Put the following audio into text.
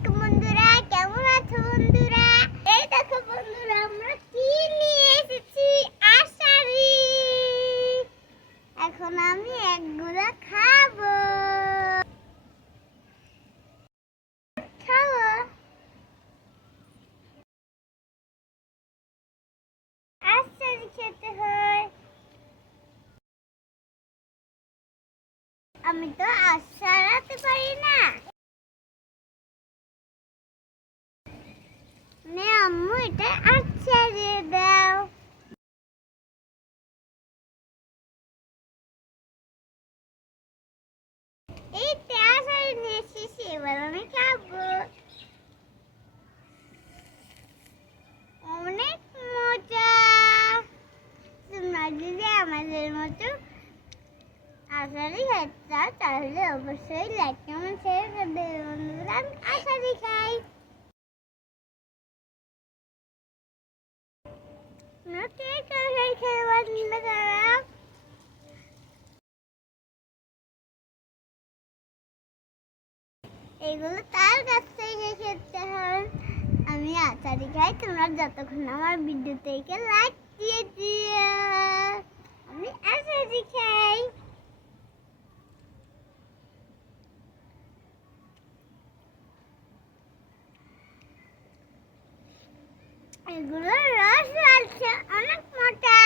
আলাইকুম বন্ধুরা, কেমন আছো বন্ধুরা? এই দেখো বন্ধুরা, আমরা কি নিয়ে এসেছি? আশারি এখন আমি খাব। খেতে হয়। আমি তো আশারাতে পারি না নে আম্মু অনেক মজা। তোমরা যদি আমাদের মতো আশারি খেতে তাহলে অবশ্যই লাইক কমেন্ট শেয়ার বন্ধুরা, আমি খাই। এগুলো তার কাছ থেকে খেতে হবে আমি আচারি খাই, তোমরা যতক্ষণ আমার ভিডিও থেকে লাইক দিয়ে দিও। আমি আচারি খাই এগুলো রস আছে অনেক মোটা।